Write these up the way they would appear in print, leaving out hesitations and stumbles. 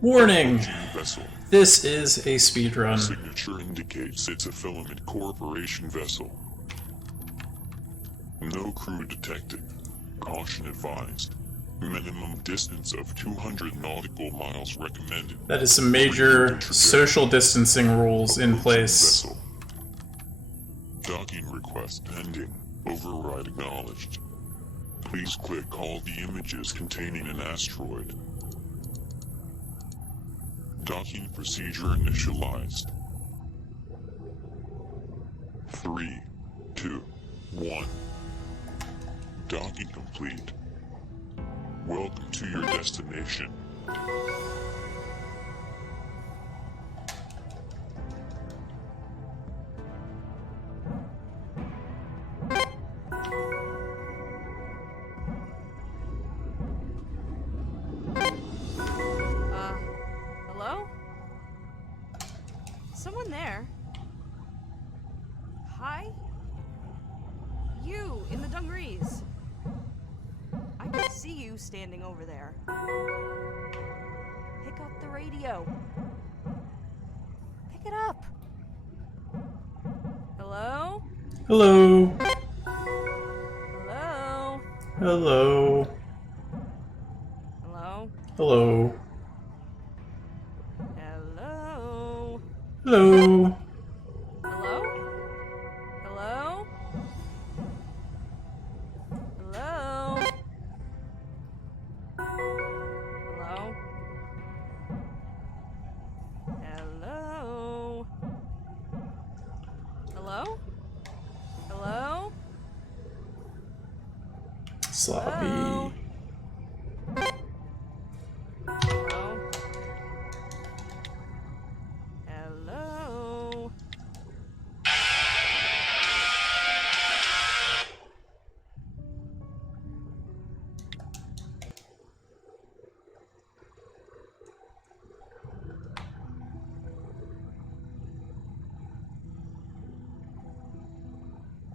Warning! Vessel. This is a speedrun. Signature indicates it's a Filament Corporation vessel. No crew detected. Caution advised. Minimum distance of 200 nautical miles recommended. That is some major social distancing rules in place. Vessel. Docking request pending. Override acknowledged. Please click all the images containing an asteroid. Docking procedure initialized. 3, 2, 1. Docking complete. Welcome to your destination. Hello? Someone there? Hi? You, in the dungarees. I can see you standing over there. Pick up the radio. Pick it up. Hello? Hello. Hello? Hello. Hello? Hello. Hello? Hello. Hello? Hello? Hello? Hello? Hello? Hello? Hello? Sloppy. Hello? Hello? Hello?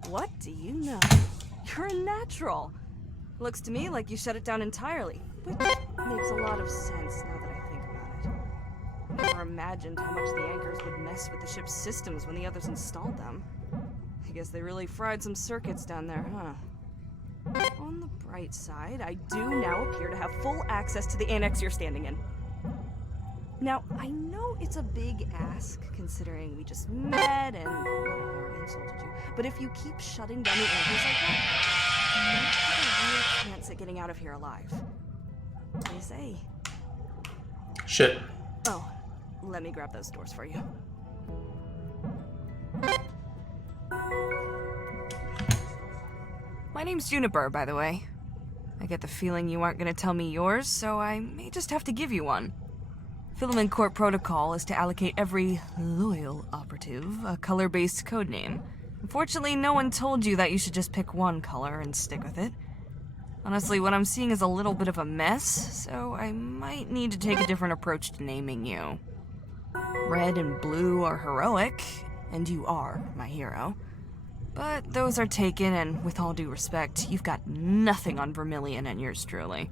What do you know? You're a natural. Looks to me like you shut it down entirely, which makes a lot of sense now that I think about it. Never imagined how much the anchors would mess with the ship's systems when the others installed them. I guess they really fried some circuits down there, huh? On the bright side, I do now appear to have full access to the annex you're standing in. Now, I know it's a big ask, considering we just met and already insulted you, but if you keep shutting down the anchors like that, you might have a real chance at getting out of here alive. What do you say? Shit. Oh, let me grab those doors for you. My name's Juniper, by the way. I get the feeling you aren't going to tell me yours, so I may just have to give you one. Filament Corp protocol is to allocate every loyal operative a color-based codename. Unfortunately, no one told you that you should just pick one color and stick with it. Honestly, what I'm seeing is a little bit of a mess, so I might need to take a different approach to naming you. Red and blue are heroic, and you are my hero. But those are taken, and with all due respect, you've got nothing on Vermilion and yours truly.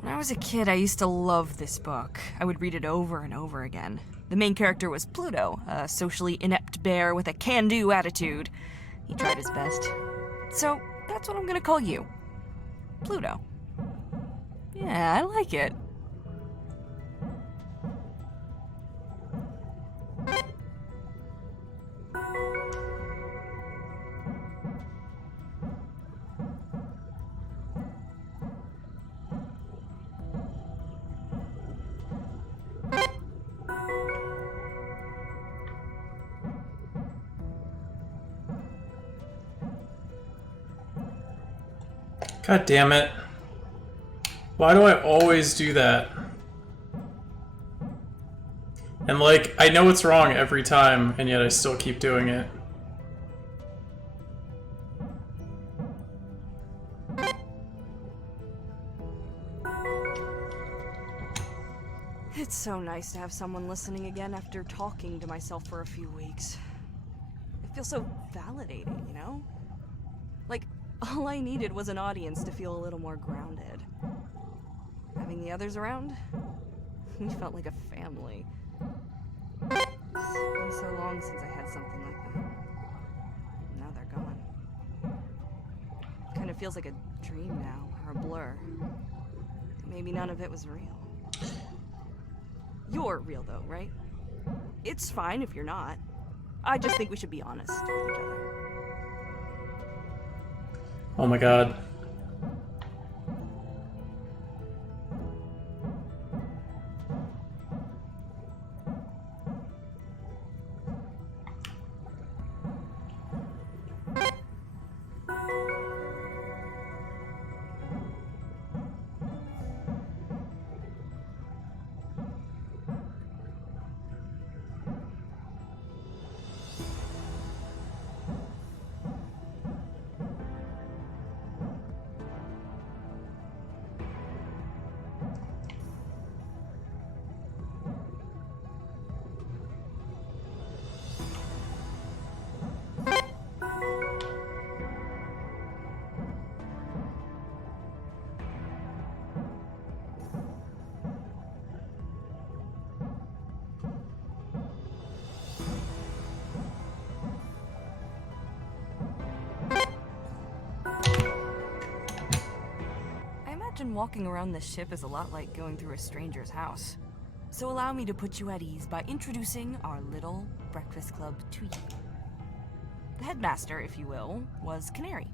When I was a kid, I used to love this book. I would read it over and over again. The main character was Pluto, a socially inept bear with a can-do attitude. He tried his best. So, that's what I'm gonna call you. Pluto. Yeah, I like it. God damn it. Why do I always do that? And like, I know it's wrong every time, and yet I still keep doing it. It's so nice to have someone listening again after talking to myself for a few weeks. It feels so validating, you know? Like, all I needed was an audience to feel a little more grounded. having the others around. We felt like a family. It's been so long since I had something like that. Now they're gone. Kind of feels like a dream now, or a blur. Maybe none of it was real. You're real though, right? It's fine if you're not. I just think we should be honest with each other. Oh my god. Walking around this ship is a lot like going through a stranger's house. So allow me to put you at ease by introducing our little breakfast club to you. The headmaster, if you will, was Canary.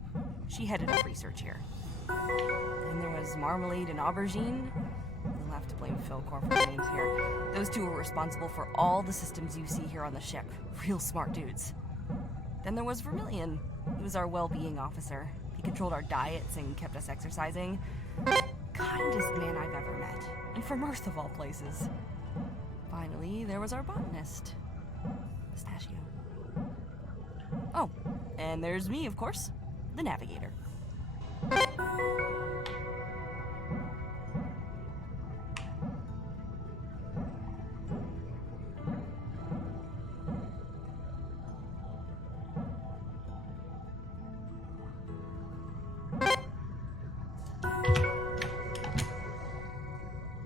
She headed up research here. Then there was Marmalade and Aubergine. You'll have to blame Philcore for the names here. Those two were responsible for all the systems you see here on the ship. Real smart dudes. Then there was Vermilion. He was our well-being officer. He controlled our diets and kept us exercising. Kindest man I've ever met, and from Earth of all places. Finally, there was our botanist, Pistachio. Oh, and there's me, of course, the navigator.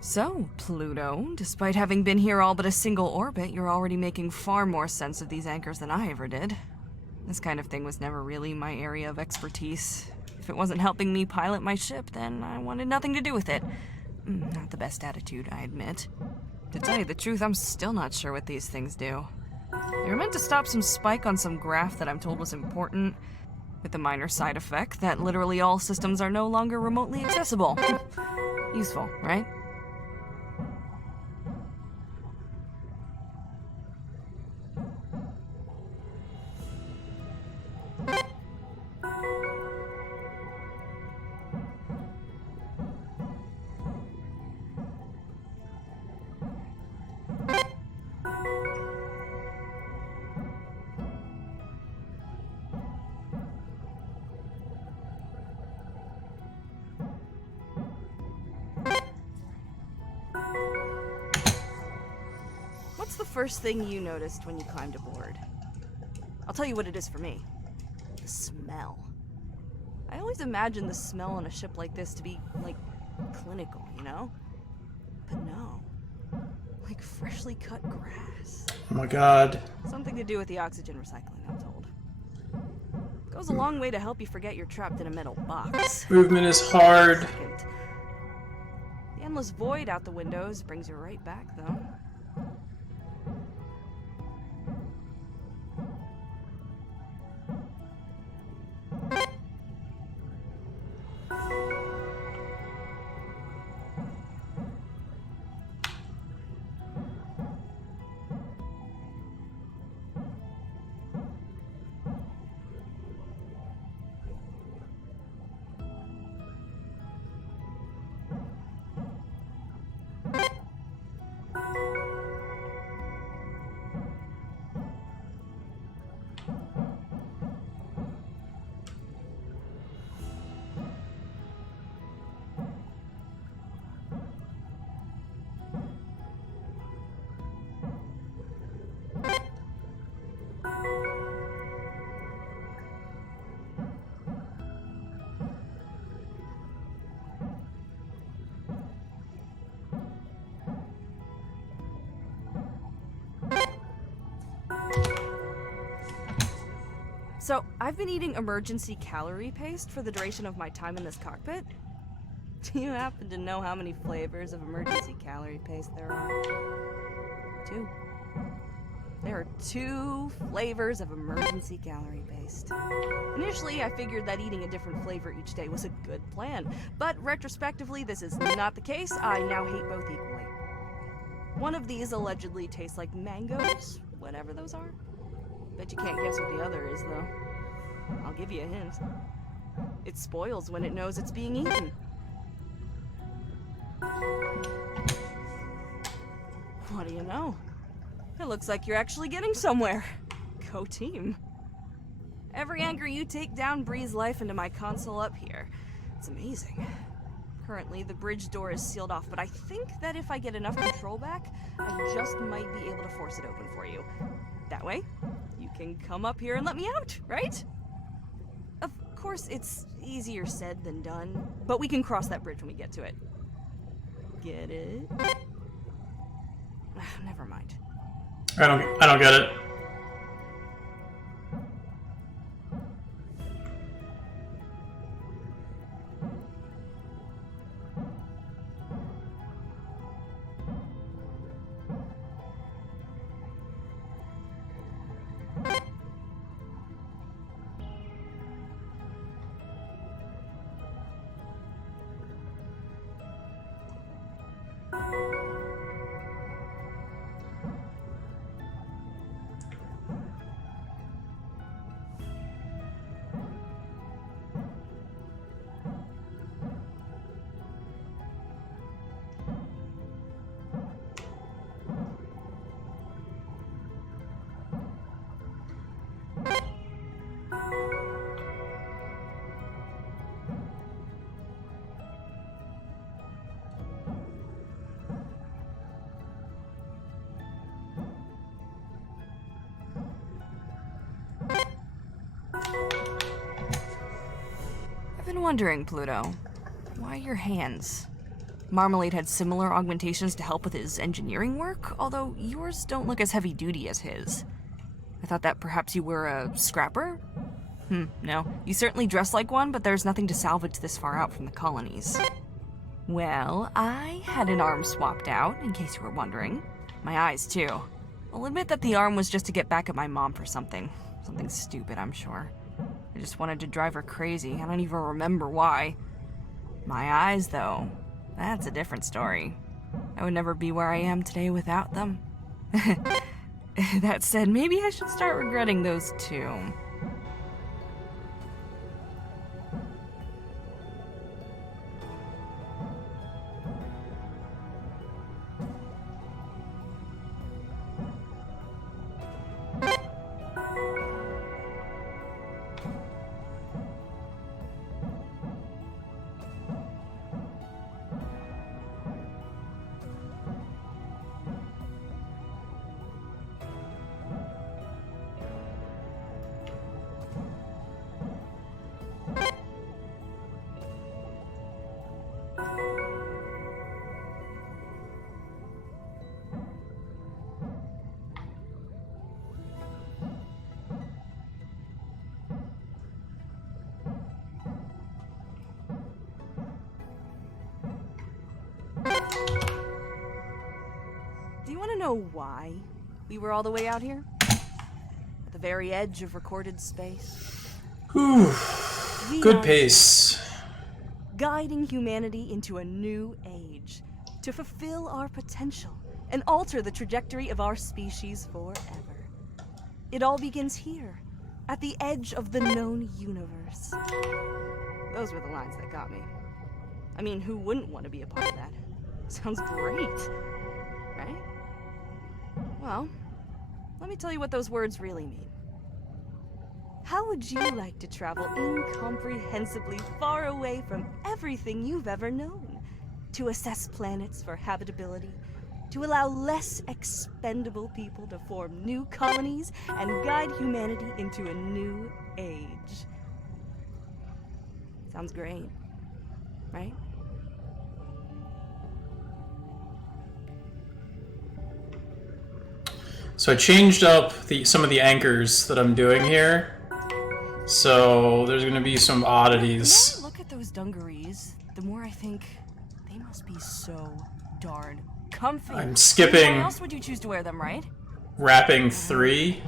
So, Pluto, despite having been here all but a single orbit, you're already making far more sense of these anchors than I ever did. This kind of thing was never really my area of expertise. If it wasn't helping me pilot my ship, then I wanted nothing to do with it. Not the best attitude, I admit. To tell you the truth, I'm still not sure what these things do. They were meant to stop some spike on some graph that I'm told was important, with the minor side effect that literally all systems are no longer remotely accessible. Useful, right? What's the first thing you noticed when you climbed aboard? I'll tell you what it is for me. The smell. I always imagined the smell on a ship like this to be, like, clinical, you know? But no. Like freshly cut grass. Oh my god. Something to do with the oxygen recycling, I'm told. Goes a long way to help you forget you're trapped in a metal box. Movement is hard. Second. The endless void out the windows brings you right back, though. So, I've been eating emergency calorie paste for the duration of my time in this cockpit. Do you happen to know how many flavors of emergency calorie paste there are? 2. There are 2 flavors of emergency calorie paste. Initially, I figured that eating a different flavor each day was a good plan, but retrospectively, this is not the case. I now hate both equally. One of these allegedly tastes like mangoes, whatever those are. Bet you can't guess what the other is, though. I'll give you a hint. It spoils when it knows it's being eaten. What do you know? It looks like you're actually getting somewhere. Go team. Every anchor you take down breathes life into my console up here. It's amazing. Currently, the bridge door is sealed off, but I think that if I get enough control back, I just might be able to force it open for you. That way, you can come up here and let me out, right? Of course, it's easier said than done, but we can cross that bridge when we get to it. Get it? Never mind. I don't get it. I've been wondering, Pluto, why your hands? Marmalade had similar augmentations to help with his engineering work, although yours don't look as heavy-duty as his. I thought that perhaps you were a scrapper? No. You certainly dress like one, but there's nothing to salvage this far out from the colonies. Well, I had an arm swapped out, in case you were wondering. My eyes, too. I'll admit that the arm was just to get back at my mom for something. Something stupid, I'm sure. I just wanted to drive her crazy. I don't even remember why. My eyes, though, that's a different story. I would never be where I am today without them. That said, maybe I should start regretting those too. Do you want to know why we were all the way out here? At the very edge of recorded space. Whew. We Good are pace. guiding humanity into a new age to fulfill our potential and alter the trajectory of our species forever. It all begins here, at the edge of the known universe. Those were the lines that got me. I mean, who wouldn't want to be a part of that? Sounds great, right? Well, let me tell you what those words really mean. How would you like to travel incomprehensibly far away from everything you've ever known? To assess planets for habitability, to allow less expendable people to form new colonies and guide humanity into a new age. Sounds great, right? So I changed up some of the anchors that I'm doing here. So there's gonna be some The more I oddities. look at those dungarees, the more I think they must be so darn comfy. I'm Why skipping else would you choose to wear them, right? wrapping 3,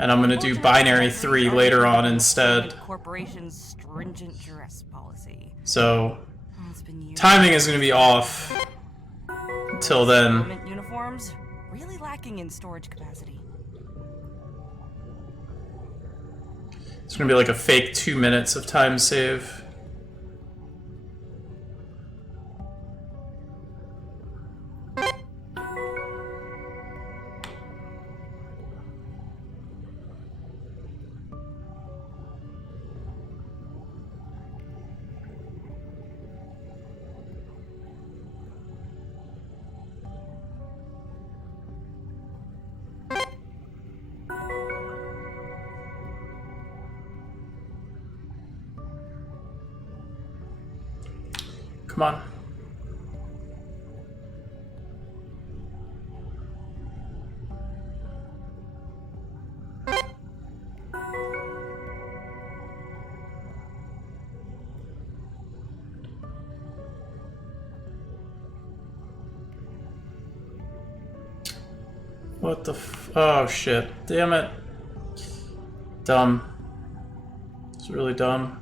and I'm gonna do binary 3 later on instead. Corporation's stringent dress policy. So Oh, it's been years. timing is gonna be off until then. Filament uniforms really lacking in storage capacity. It's gonna be like a fake 2 minutes of time save. Come on. What the oh shit. Damn it. Dumb. It's really dumb.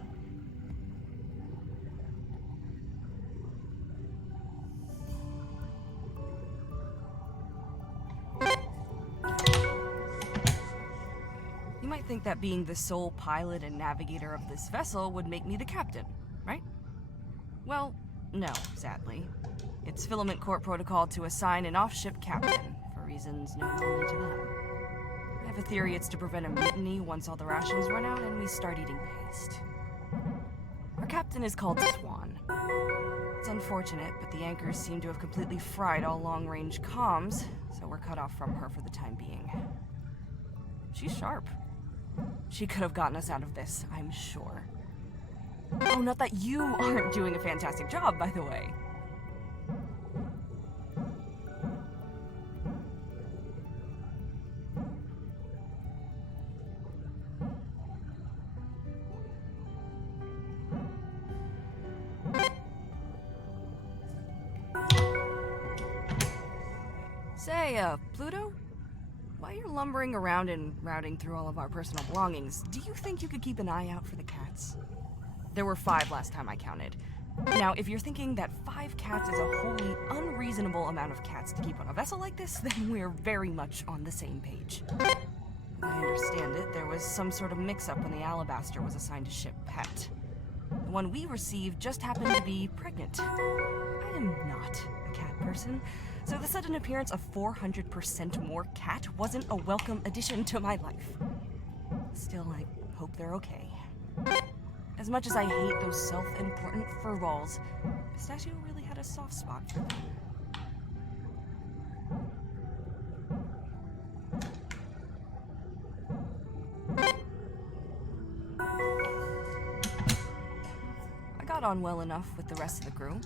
You might think that being the sole pilot and navigator of this vessel would make me the captain, right? Well, no, sadly. It's Filament Corp protocol to assign an off-ship captain, for reasons known only to them. I have a theory it's to prevent a mutiny once all the rations run out and we start eating paste. Our captain is called Swan. It's unfortunate, but the anchors seem to have completely fried all long-range comms, so we're cut off from her for the time being. She's sharp. She could have gotten us out of this, I'm sure. Oh, not that you aren't doing a fantastic job, by the way. Say, Pluto? While you're lumbering around and routing through all of our personal belongings, do you think you could keep an eye out for the cats? There were 5 last time I counted. Now, if you're thinking that 5 cats is a wholly unreasonable amount of cats to keep on a vessel like this, then we're very much on the same page. As I understand it, there was some sort of mix-up when the Alabaster was assigned to ship Pet. The one we received just happened to be pregnant. I am not a cat person, so the sudden appearance of 400% more cat wasn't a welcome addition to my life. Still, I hope they're okay. As much as I hate those self-important furballs, Pistachio really had a soft spot for them. I got on well enough with the rest of the crew.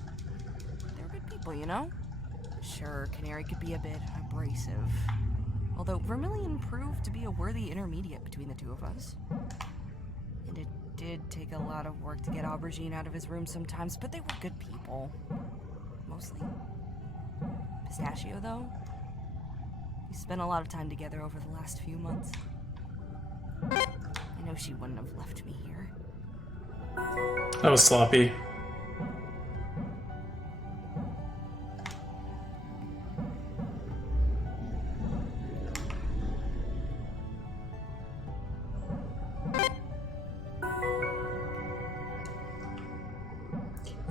They were good people, you know? Sure, Canary could be a bit abrasive. Although Vermilion proved to be a worthy intermediate between the two of us. And it did take a lot of work to get Aubergine out of his room sometimes, but they were good people. Mostly. Pistachio, though? We spent a lot of time together over the last few months. I know she wouldn't have left me here. That was sloppy.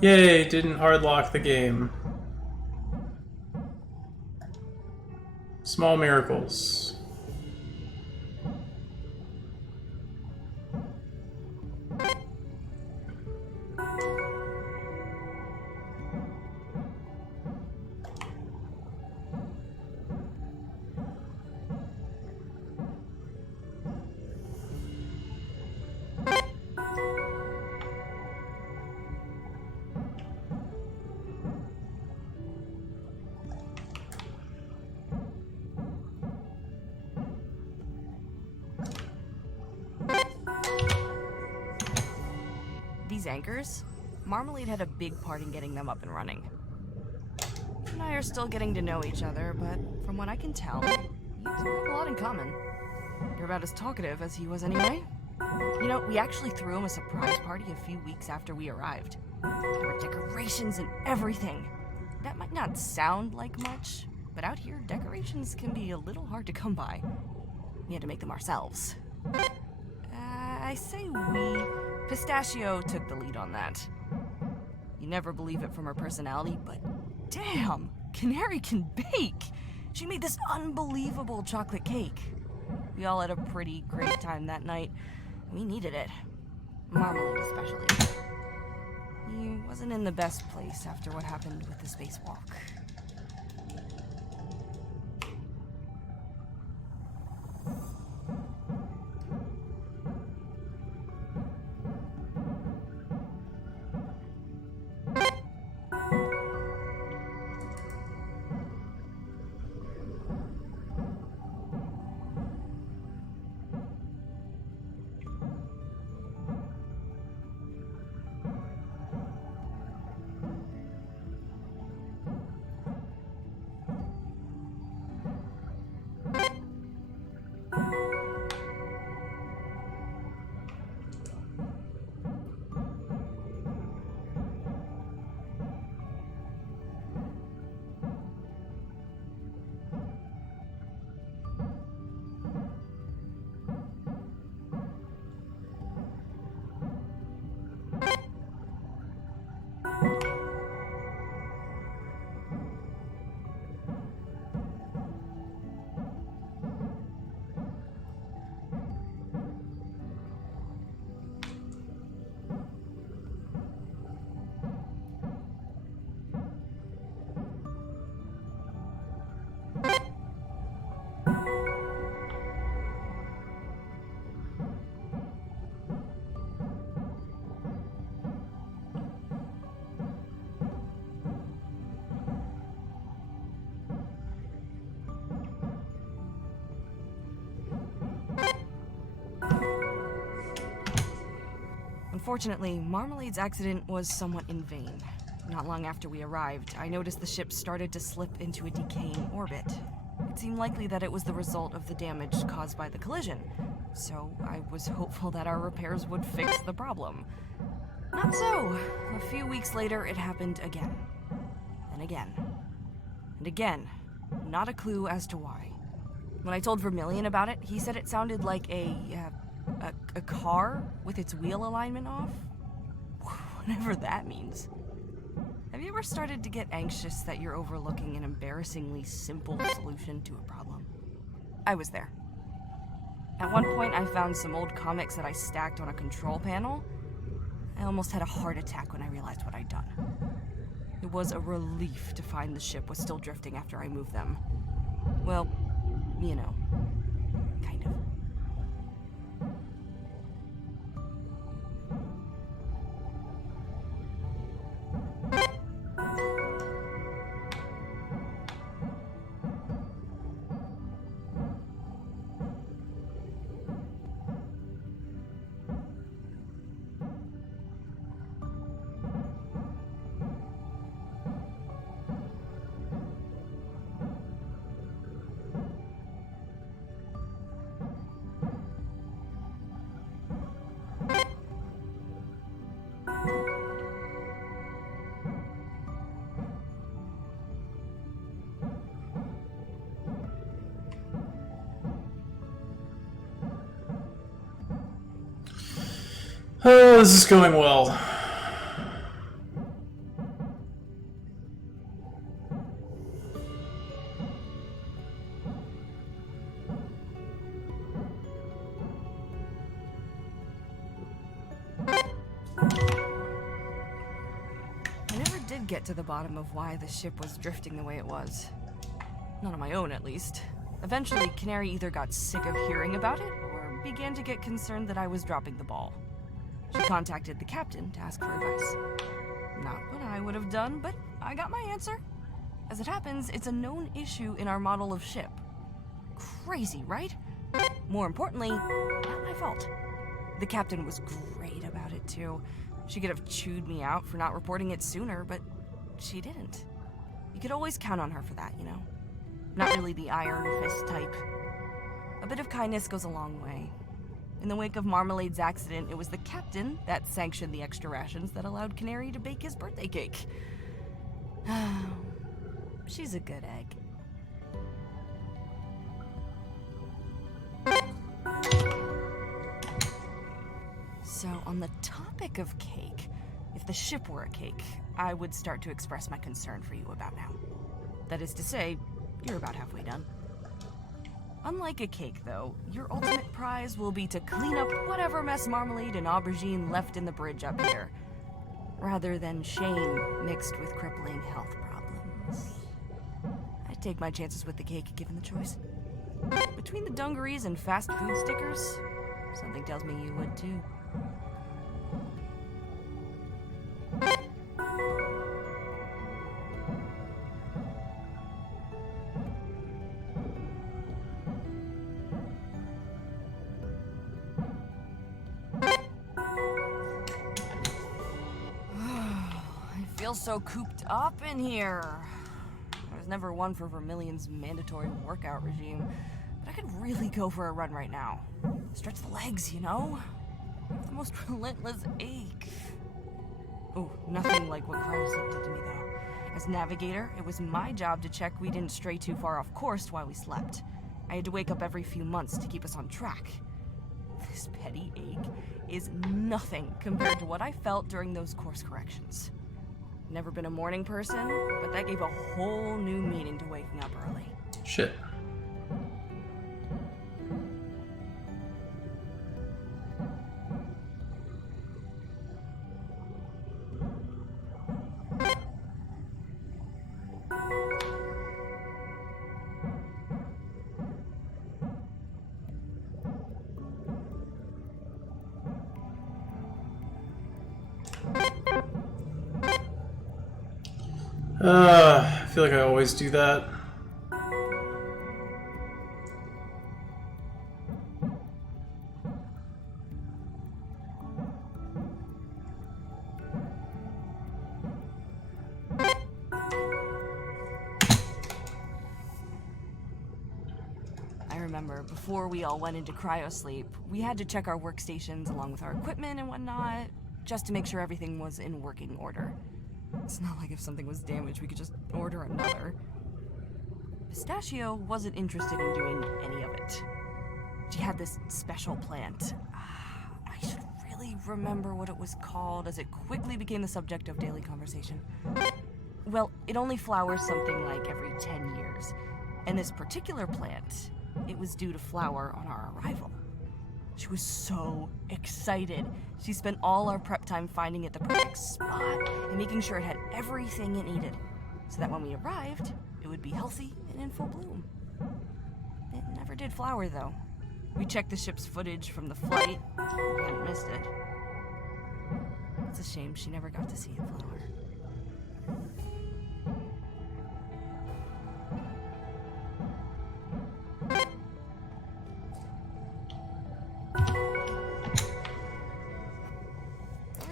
Yay, didn't hardlock the game. Small miracles. anchors, Marmalade had a big part in getting them up and running. You and I are still getting to know each other, but from what I can tell, you two have a lot in common. You're about as talkative as he was anyway. You know, we actually threw him a surprise party a few weeks after we arrived. There were decorations and everything. That might not sound like much, but out here, decorations can be a little hard to come by. We had to make them ourselves. I say we. Pistachio took the lead on that. You never believe it from her personality, but damn, Canary can bake! She made this unbelievable chocolate cake. We all had a pretty great time that night. We needed it. Marmalade especially. He wasn't in the best place after what happened with the spacewalk. Unfortunately, Marmalade's accident was somewhat in vain. Not long after we arrived, I noticed the ship started to slip into a decaying orbit. It seemed likely that it was the result of the damage caused by the collision, so I was hopeful that our repairs would fix the problem. Not so. A few weeks later, it happened again. And again. And again. Not a clue as to why. When I told Vermilion about it, he said it sounded like a car with its wheel alignment off? Whatever that means. Have you ever started to get anxious that you're overlooking an embarrassingly simple solution to a problem? I was there. At one point, I found some old comics that I stacked on a control panel. I almost had a heart attack when I realized what I'd done. It was a relief to find the ship was still drifting after I moved them. Well, you know, kind of. Oh, this is going well. I never did get to the bottom of why the ship was drifting the way it was. Not on my own, at least. Eventually, Canary either got sick of hearing about it, or began to get concerned that I was dropping the ball. She contacted the captain to ask for advice. Not what I would have done, but I got my answer. As it happens, it's a known issue in our model of ship. Crazy, right? More importantly, not my fault. The captain was great about it too. She could have chewed me out for not reporting it sooner, but she didn't. You could always count on her for that, you know? Not really the iron fist type. A bit of kindness goes a long way. In the wake of Marmalade's accident, it was the captain that sanctioned the extra rations that allowed Canary to bake his birthday cake. She's a good egg. So, on the topic of cake, if the ship were a cake, I would start to express my concern for you about now. That is to say, you're about halfway done. Unlike a cake, though, your ultimate prize will be to clean up whatever mess Marmalade and Aubergine left in the bridge up here, rather than shame mixed with crippling health problems. I'd take my chances with the cake given the choice. Between the dungarees and fast food stickers, something tells me you would too. I feel so cooped up in here. I was never one for Vermilion's mandatory workout regime, but I could really go for a run right now. Stretch the legs, you know? I have the most relentless ache. Oh, nothing like what Cryosleep did to me, though. As navigator, it was my job to check we didn't stray too far off course while we slept. I had to wake up every few months to keep us on track. This petty ache is nothing compared to what I felt during those course corrections. Never been a morning person, but that gave a whole new meaning to waking up early. Shit. I feel like I always do that. I remember, before we all went into cryosleep, we had to check our workstations along with our equipment and whatnot, just to make sure everything was in working order. It's not like if something was damaged, we could just order another. Pistachio wasn't interested in doing any of it. She had this special plant. I should really remember what it was called, as it quickly became the subject of daily conversation. Well, it only flowers something like every 10 years. And this particular plant, it was due to flower on our arrival. She was so excited. She spent all our prep time finding it the perfect spot and making sure it had everything it needed, so that when we arrived, it would be healthy and in full bloom. It never did flower, though. We checked the ship's footage from the flight. We hadn't missed it. It's a shame she never got to see it flower.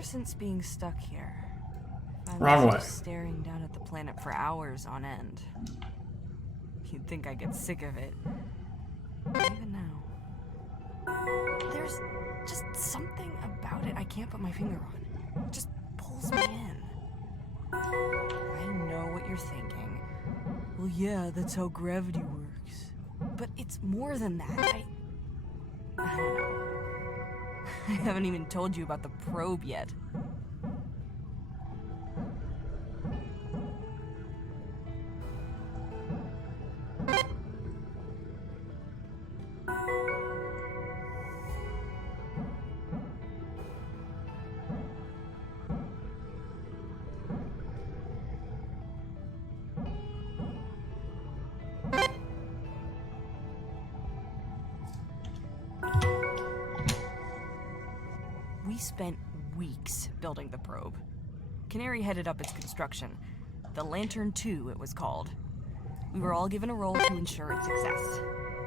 Since being stuck here, I Wrong was way. just staring down at the planet for hours on end. You'd think I'd get sick of it. Even now. There's just something about it I can't put my finger on. It just pulls me in. I know what you're thinking. Well, yeah, that's how gravity works. But it's more than that. I don't know. I haven't even told you about the probe yet. We spent weeks building the probe. Canary headed up its construction. The Lantern II, it was called. We were all given a role to ensure its success.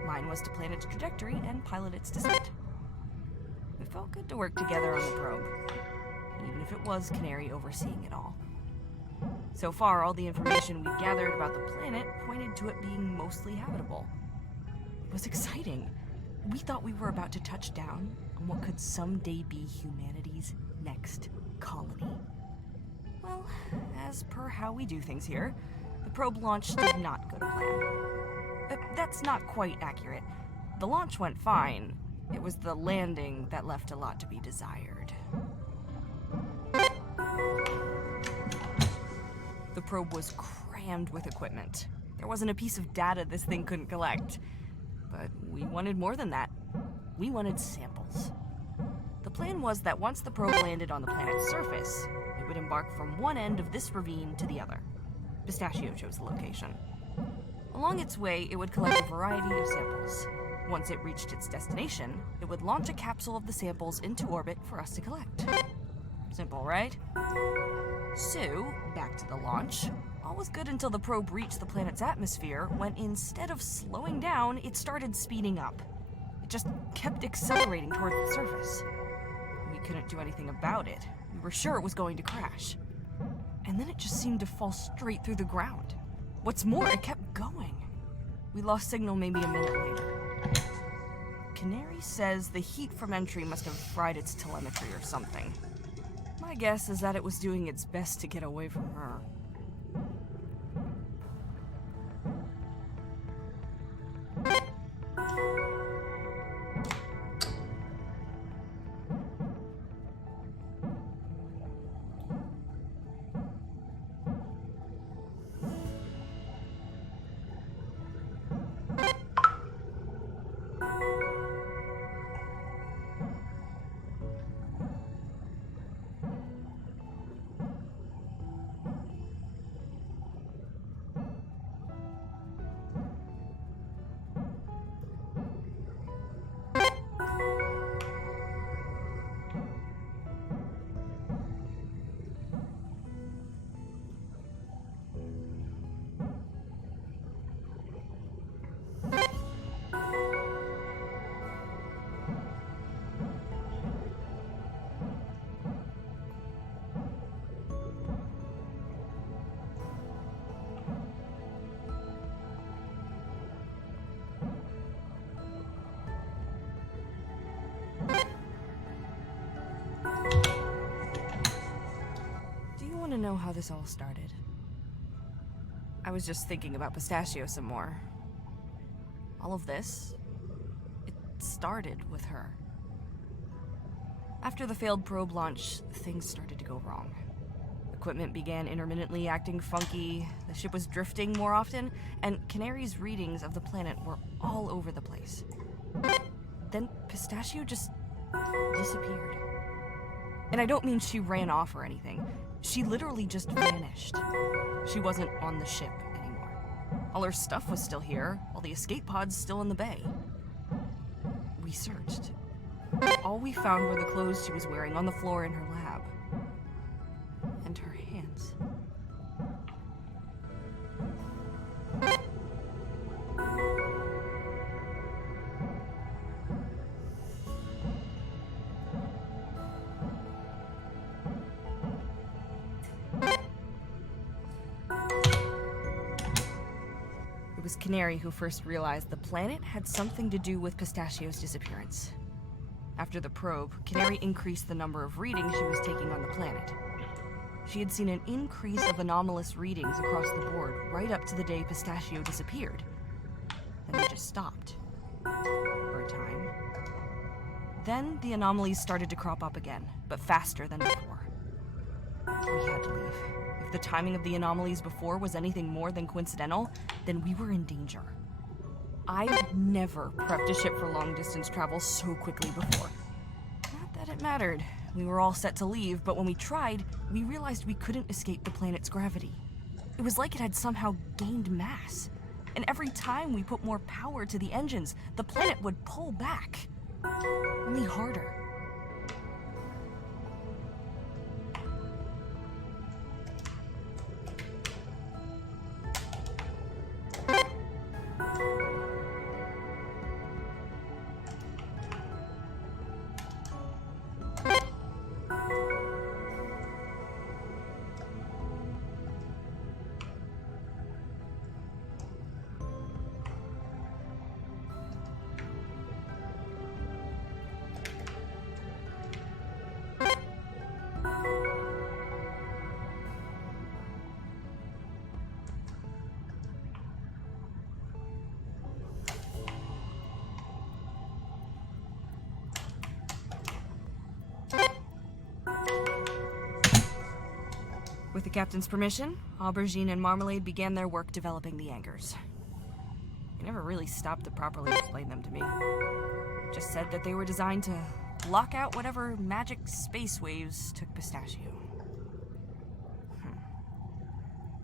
Mine was to plan its trajectory and pilot its descent. It felt good to work together on the probe. even if it was Canary overseeing it all. So far, all the information we'd gathered about the planet pointed to it being mostly habitable. It was exciting. We thought we were about to touch down on what could someday be humanity's next colony. Well, as per how we do things here, the probe launch did not go to plan. That's not quite accurate. The launch went fine. It was the landing that left a lot to be desired. The probe was crammed with equipment. There wasn't a piece of data this thing couldn't collect. But we wanted more than that. We wanted samples. The plan was that once the probe landed on the planet's surface, it would embark from one end of this ravine to the other. Pistachio chose the location. Along its way, it would collect a variety of samples. Once it reached its destination, it would launch a capsule of the samples into orbit for us to collect. Simple, right? So, back to the launch. All was good until the probe reached the planet's atmosphere, when instead of slowing down, it started speeding up. It just kept accelerating toward the surface. We couldn't do anything about it. We were sure it was going to crash. And then it just seemed to fall straight through the ground. What's more, it kept going. We lost signal maybe a minute later. Canary says the heat from entry must have fried its telemetry or something. My guess is that it was doing its best to get away from her. Want to know how this all started? I was just thinking about Pistachio some more. All of this, it started with her. After the failed probe launch, things started to go wrong. Equipment began intermittently acting funky, the ship was drifting more often, and Canary's readings of the planet were all over the place. Then Pistachio just disappeared. And I don't mean she ran off or anything. She literally just vanished. She wasn't on the ship anymore. All her stuff was still here, all the escape pods still in the bay. We searched. All we found were the clothes she was wearing on the floor in her lab. And her hands. It was Canary who first realized the planet had something to do with Pistachio's disappearance. After the probe, Canary increased the number of readings she was taking on the planet. She had seen an increase of anomalous readings across the board right up to the day Pistachio disappeared. Then they just stopped. For a time. Then the anomalies started to crop up again, but faster than before. We had to leave. If the timing of the anomalies before was anything more than coincidental, then we were in danger. I've never prepped a ship for long-distance travel so quickly before. Not that it mattered. We were all set to leave, but when we tried, we realized we couldn't escape the planet's gravity. It was like it had somehow gained mass. And every time we put more power to the engines, the planet would pull back. Only harder. With the captain's permission, Aubergine and Marmalade began their work developing the anchors. They never really stopped to properly explain them to me. Just said that they were designed to block out whatever magic space waves took Pistachio.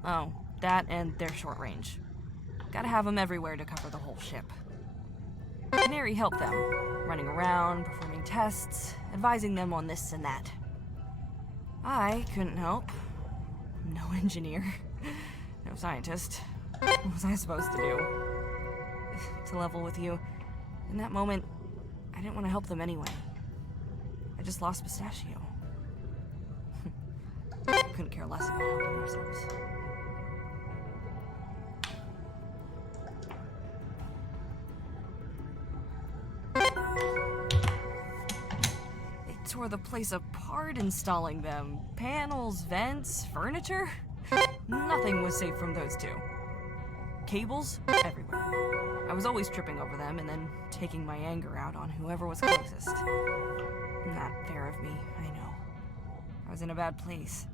Oh, that and their short range. Gotta have them everywhere to cover the whole ship. Canary helped them, running around, performing tests, advising them on this and that. I couldn't help. No engineer, no scientist. What was I supposed to do? To level with you, in that moment, I didn't want to help them anyway. I just lost Pistachio. Couldn't care less about helping ourselves. They tore the place apart installing them. Panels, vents, furniture. Nothing was safe from those two. Cables everywhere. I was always tripping over them and then taking my anger out on whoever was closest. Not fair of me, I know. I was in a bad place.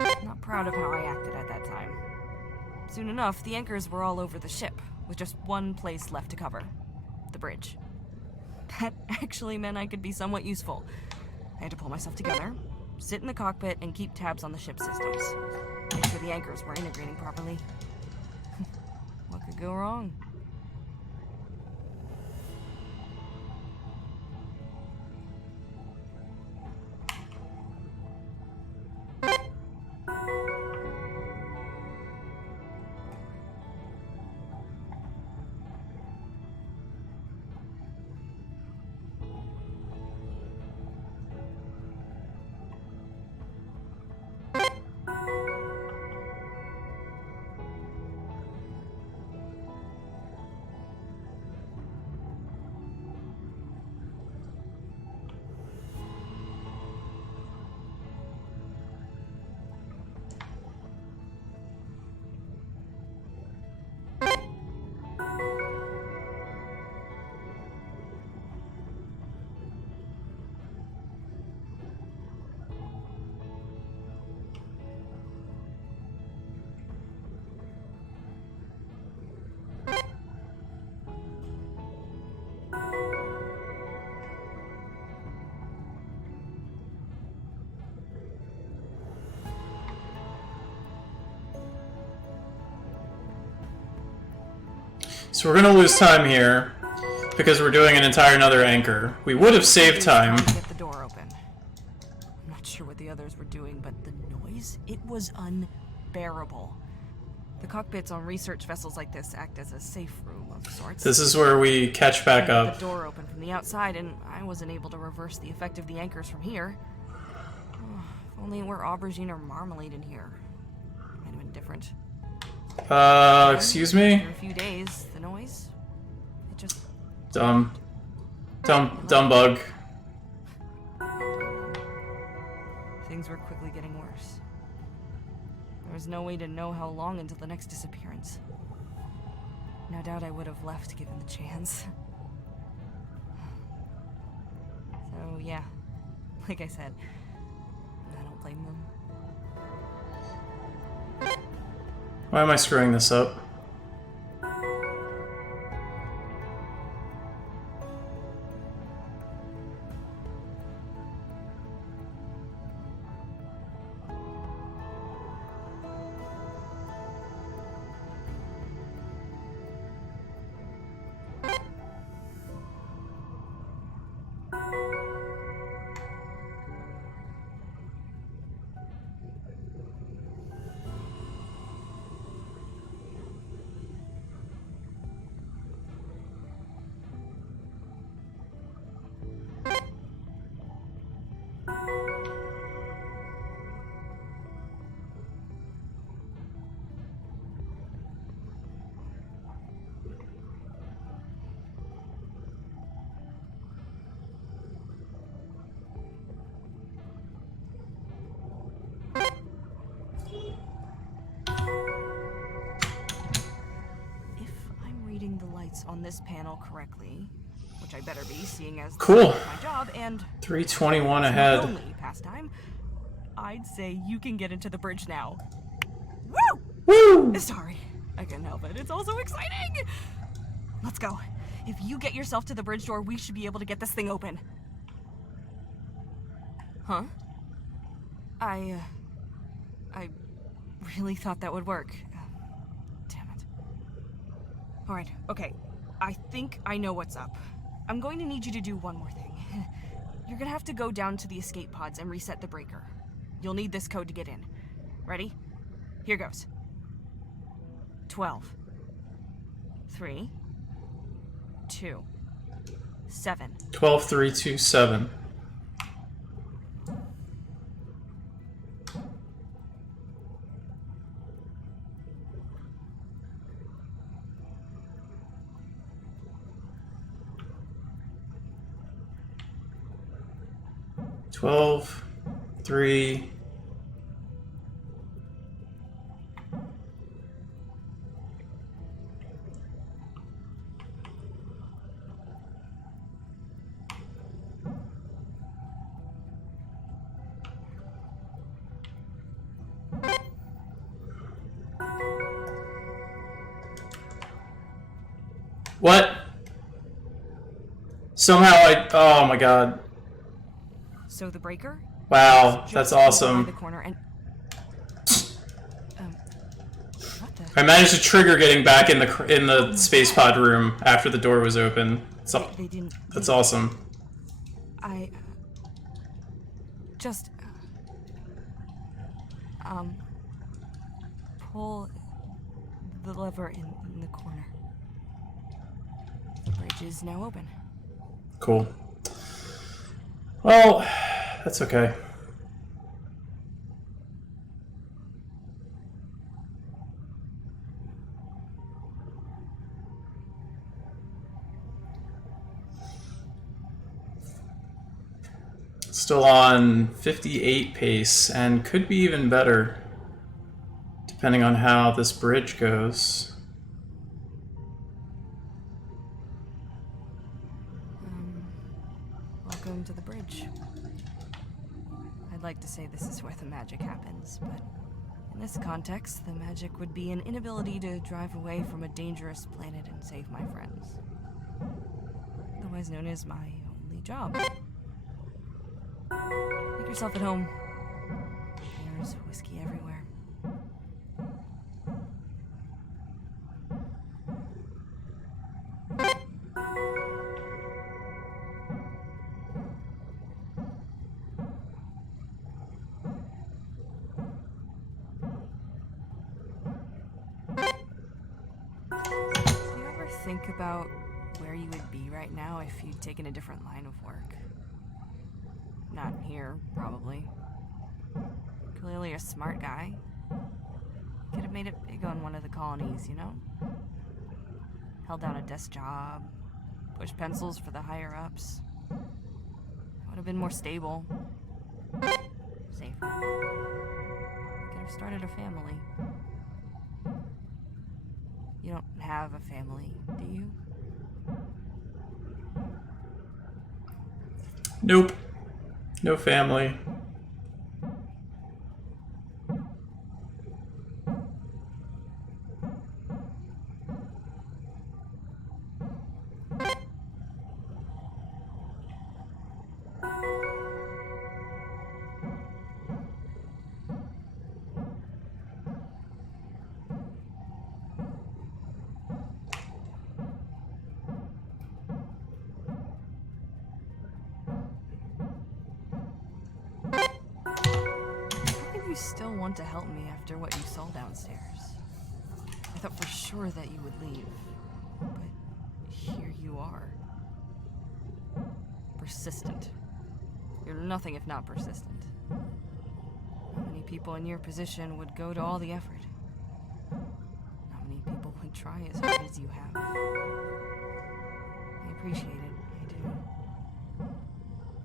Not proud of how I acted at that time. Soon enough, the anchors were all over the ship, with just one place left to cover. The bridge. That actually meant I could be somewhat useful. I had to pull myself together, sit in the cockpit, and keep tabs on the ship's systems. Make sure the anchors were integrating properly. What could go wrong? So we're gonna lose time here because we're doing an entire another anchor. We would have saved time. Get the door open. I'm not sure what the others were doing, but the noise, it was unbearable. The cockpits on research vessels like this act as a safe room of sorts. This is where we catch back I up. had the door open from the outside, and I wasn't able to reverse the effect of the anchors from here. Oh, if only it were Aubergine or Marmalade in here. Might have been different. Excuse me? After a few days, the noise, it just... Dumb bug. Things were quickly getting worse. There was no way to know how long until the next disappearance. No doubt I would have left given the chance. So, yeah. Like I said, I don't blame them. Why am I screwing this up? On this panel correctly, which I better be, seeing as cool. my job and 321 ahead. only pastime. I'd say you can get into the bridge now. Woo! Sorry, I couldn't help it. It's all so exciting! Let's go. If you get yourself to the bridge door, we should be able to get this thing open. Huh? I really thought that would work. Damn it. Alright, okay. I think I know what's up. I'm going to need you to do one more thing. You're gonna have to go down to the escape pods and reset the breaker. You'll need this code to get in. Ready? Here goes. 12. 3. 2. 7. 12, 3, 2, 7. Twelve, 3. What? Somehow oh my god. So the breaker? Wow, that's Just awesome. behind the corner and what the? I managed to trigger getting back in the space pod room after the door was open. They didn't. That's awesome. I just pull the lever in the corner. The bridge is now open. Cool. Well, that's okay. Still on 58 pace, and could be even better, depending on how this bridge goes. Welcome to the bridge. I'd like to say this is where the magic happens, but in this context, the magic would be an inability to drive away from a dangerous planet and save my friends. Otherwise known as my only job. Make yourself at home. There's whiskey everywhere. Think about where you would be right now if you'd taken a different line of work. Not here, probably. Clearly a smart guy. Could have made it big on one of the colonies, you know? Held down a desk job, pushed pencils for the higher-ups. Would have been more stable. Safer. Could have started a family. You don't have a family, do you? Nope. No family. Still want to help me after what you saw downstairs. I thought for sure that you would leave, but here you are. Persistent. You're nothing if not persistent. Not many people in your position would go to all the effort. Not many people would try as hard as you have. I appreciate it, I do.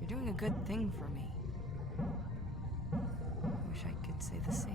You're doing a good thing for me. Wish I could say the same.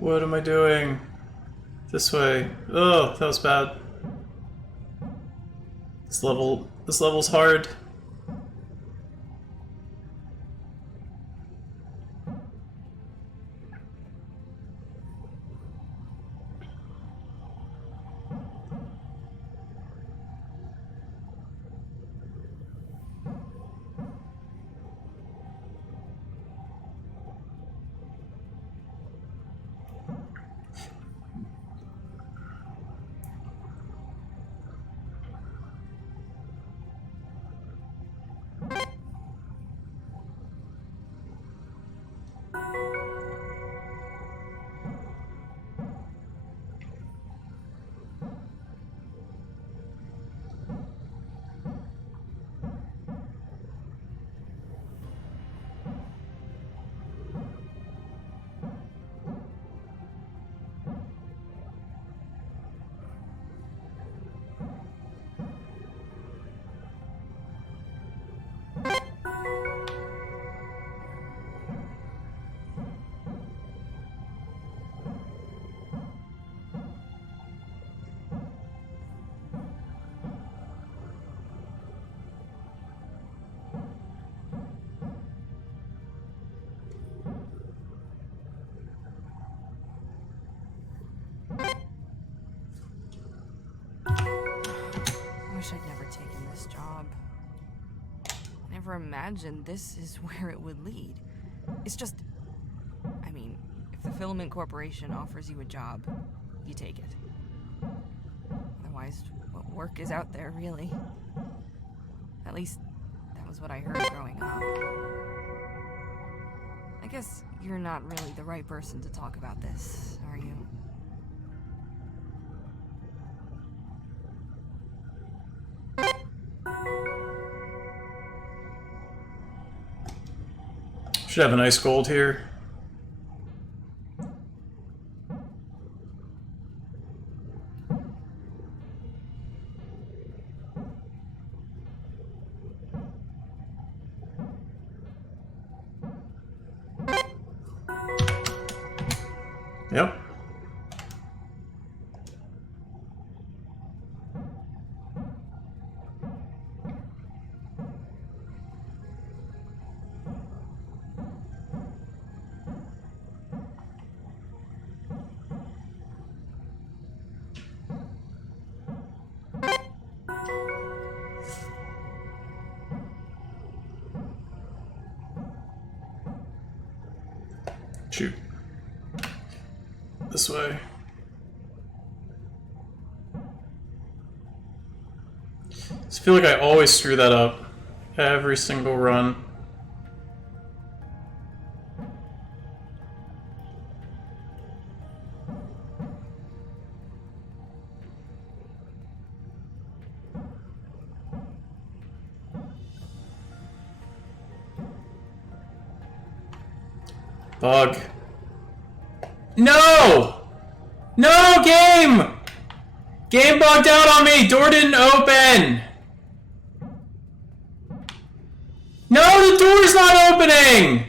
What am I doing? This way. Oh, that was bad. This level's hard. I wish I'd never taken this job. I never imagined this is where it would lead. It's just... I mean, if the Filament Corporation offers you a job, you take it. Otherwise, what work is out there, really? At least, that was what I heard growing up. I guess you're not really the right person to talk about this, are you? Should have an ice gold here. Yep. Shoot. This way. I feel like I always screw that up. Every single run. Bug. No! No, game! Game bugged out on me! Door didn't open! No, the door's not opening!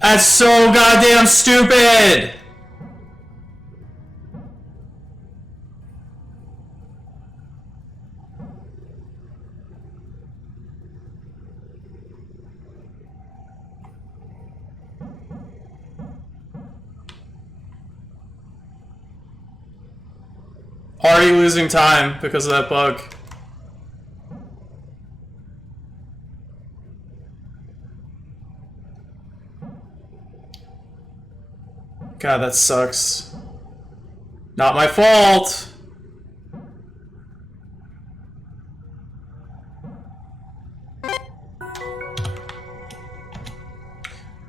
That's so goddamn stupid! Already losing time because of that bug. God, that sucks. Not my fault!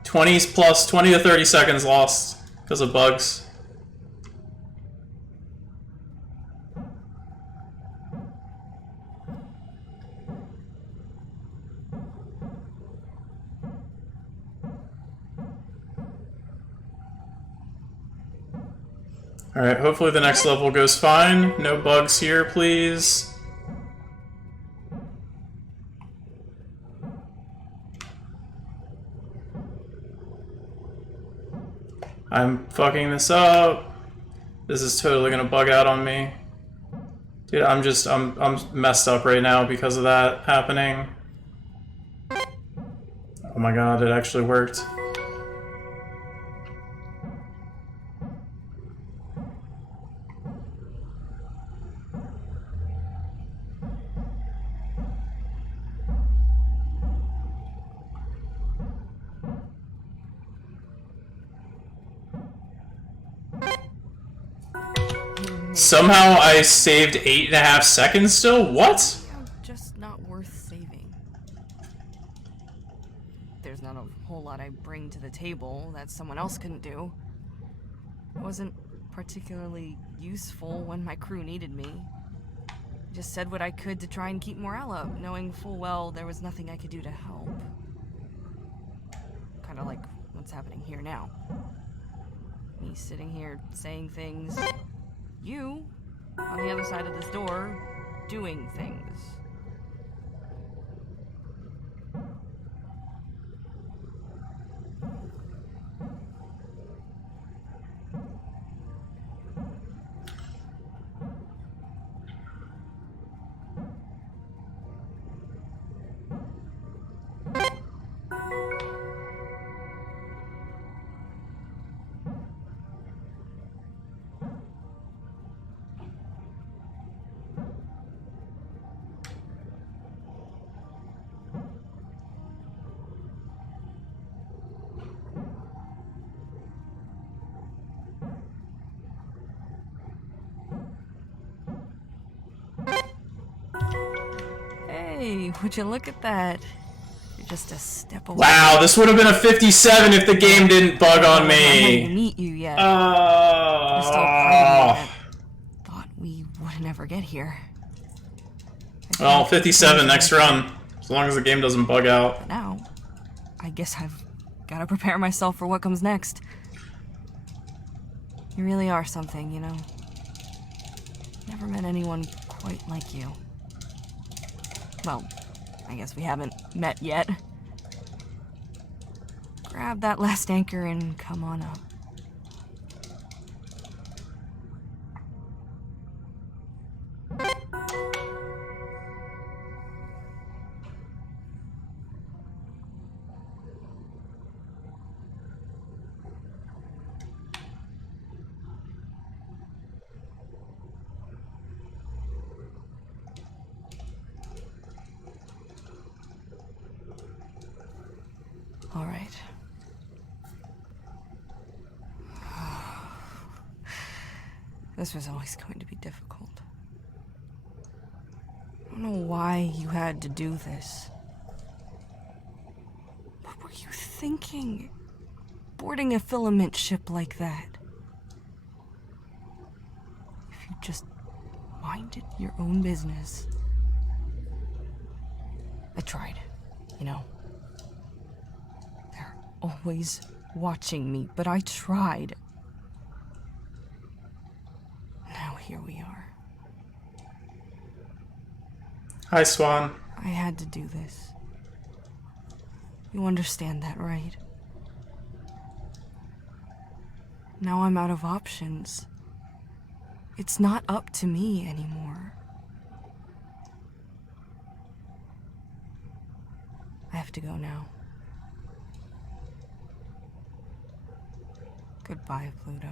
+20 20 to 30 seconds lost because of bugs. Alright, hopefully the next level goes fine. No bugs here, please. I'm fucking this up. This is totally gonna bug out on me. Dude, I'm messed up right now because of that happening. Oh my god, it actually worked. Somehow I saved 8.5 seconds still? What? Just not worth saving. There's not a whole lot I bring to the table that someone else couldn't do. I wasn't particularly useful when my crew needed me. I just said what I could to try and keep morale up, knowing full well there was nothing I could do to help. Kind of like what's happening here now. Me sitting here saying things. You, on the other side of this door, doing things. Hey, would you look at that? You're just a step away. Wow, this would have been a 57 if the game didn't bug on I'm not ready to me. meet you yet. There's still a part of me that thought we would never get here. Well, 57 next run. As long as the game doesn't bug out. But now, I guess I've got to prepare myself for what comes next. You really are something, you know. Never met anyone quite like you. Well, I guess we haven't met yet. Grab that last anchor and come on up. All right. This was always going to be difficult. I don't know why you had to do this. What were you thinking? Boarding a filament ship like that? If you just minded your own business. I tried, you know. They're always watching me, but I tried. Now here we are. Hi, Swan. I had to do this. You understand that, right? Now I'm out of options. It's not up to me anymore. I have to go now. Goodbye, Pluto.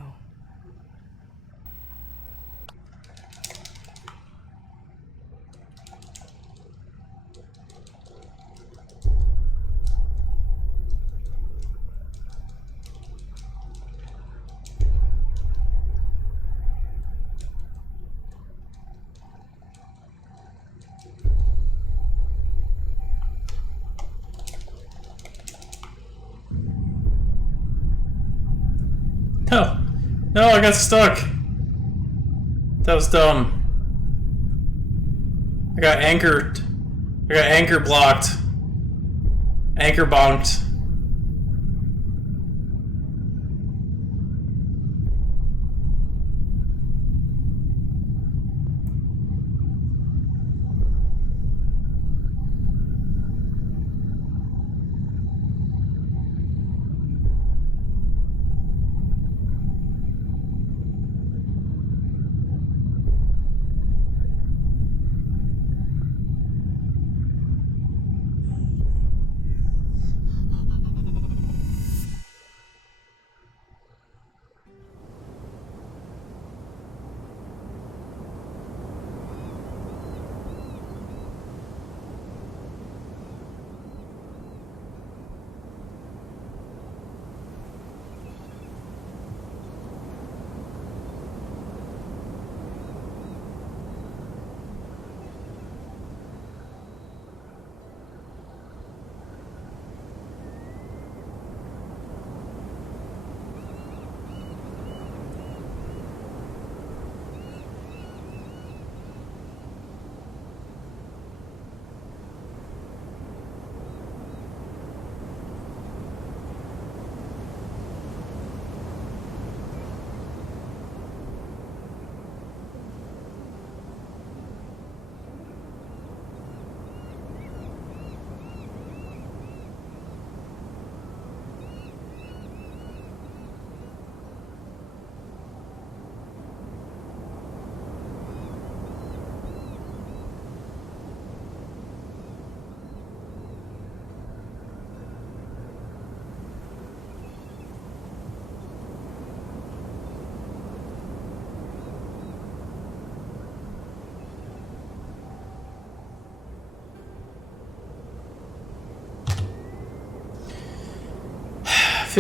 No. No, I got stuck. That was dumb. I got anchored. I got anchor blocked. Anchor bonked.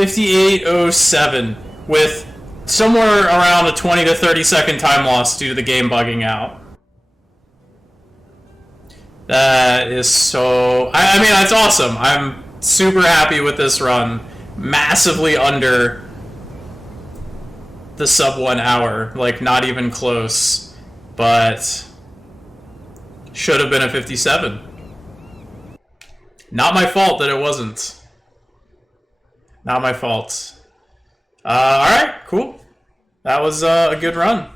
58:07 with somewhere around a 20 to 30 second time loss due to the game bugging out. That is so... I mean, that's awesome. I'm super happy with this run. Massively under the sub 1 hour. Like, not even close. But should have been a 57. Not my fault that it wasn't. Not my fault. Alright, cool. That was a good run.